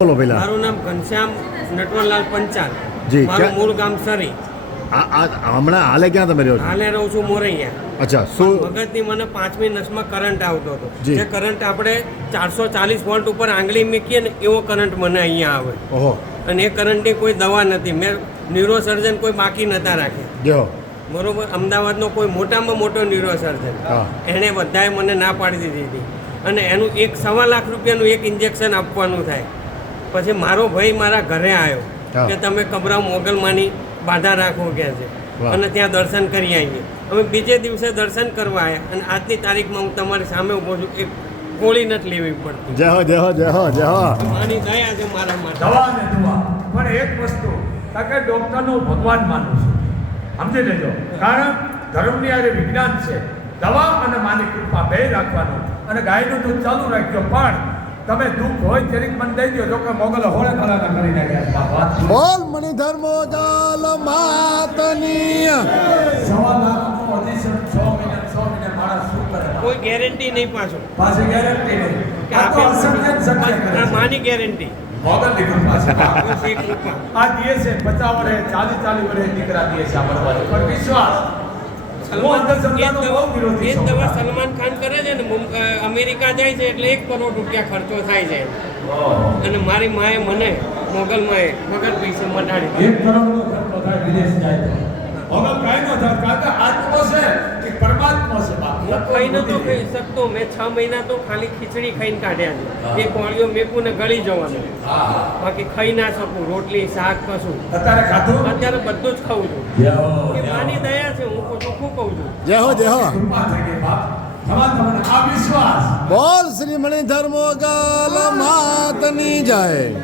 બોલો પેલા મારું નામ ઘનશ્યામ નટવરલાલ પંચાલ. જી, મારું મૂળ ગામ સરી. હમણાં હાલે ક્યાં તમે રહ્યો છો? હાલે રહું છું મોરૈયા. અચ્છા શું મગજની મને પાંચમી નસમાં કરંટ આવતો હતો. જે. કરંટ આપણે ચારસો ચાલીસ વોલ્ટ ઉપર આંગળી મૂકીએ ને એવો કરંટ મને અહીંયા આવે. ઓહો. અને એ કરંટની કોઈ દવા નથી. મેં ન્યુરોસર્જન કોઈ બાકી નતા રાખે. જો. બરોબર? અમદાવાદનો કોઈ મોટામાં મોટો ન્યુરોસર્જન એણે બધાએ મને ના પાડી દીધી હતી. અને એનું એક સવા લાખ રૂપિયાનું એક ઇન્જેક્શન આપવાનું થાય. પછી મારો ભાઈ મારા ઘરે આવ્યો કે તમે કબરા મોગલમાની બાધા રાખો કે છે. અને ત્યાં દર્શન કરી આવીએ. અમે બીજે દિવસે દર્શન કરવા આવ્યા અને આજની તારીખમાં હું તમારી સામે ઊભો છું. એક ગોળી નથી લેવી પડતી. જય હો જય હો જય હો જય હો. મારી દયા છે મારા માટે. દવા ને દવા. પણ એક વસ્તુ કારણ કે ડૉક્ટરનો ભગવાન માનું છું. સમજી લેજો. કારણ ધર્મની આજે વિજ્ઞાન છે. દવા અને માની કૃપા બે રાખવાનું. અને ગાયનું દૂધ ચાલુ રાખજો પણ તમે દુઃખ હોય ત્યારે મને દઈ દો જો કે મોગલ હોળે કલાના કરી નાખ્યા બોલ મણી મણિધર જાલ માતની. સવા લાખનો અધિસર છ મહિના છ મહિના માણસ શું કરે? કોઈ ગેરંટી નહીં પાછું. પાછી ગેરંટી નહીં. કે આ તો આપે અસંખ્ય શક્ય કરે માની ગેરંટી મોગલ કૃપા છે બસ એક કૃપા આ દિયે છે. પચાસ વર્ષે ચાલીસ ચાલીસ વર્ષે દીકરા દિયે છે આ પણ વિશ્વાસ. એ દવા સલમાન ખાન કરે છે ને અમેરિકા જાય છે એટલે એક કરોડ રૂપિયા ખર્ચો થાય છે. અને મારી માએ મને મોગલ માએ મગર પૈસે મટાડી એક કરોડનો ખર્ચો થાય વિદેશ જાય મોગલ કાંઈ ન થાય કારણ કે આત્મો છે કે પરમાત્મા છે. હું ખાઈ નતો ખાઈ શકતો મેં છ મહિના તો ખાલી ખીચડી ખાઈને કાઢ્યા છે. એ કોળીઓ મેકું ને ગળી જવાનું. બાકી ખાઈ ના શકું રોટલી શાક કશું. અત્યારે ખાધું? અત્યારે બધું જ ખાઉં છું. આ વિશ્વાસ. બોલ શ્રી મણિધર ગાલ માતની જય.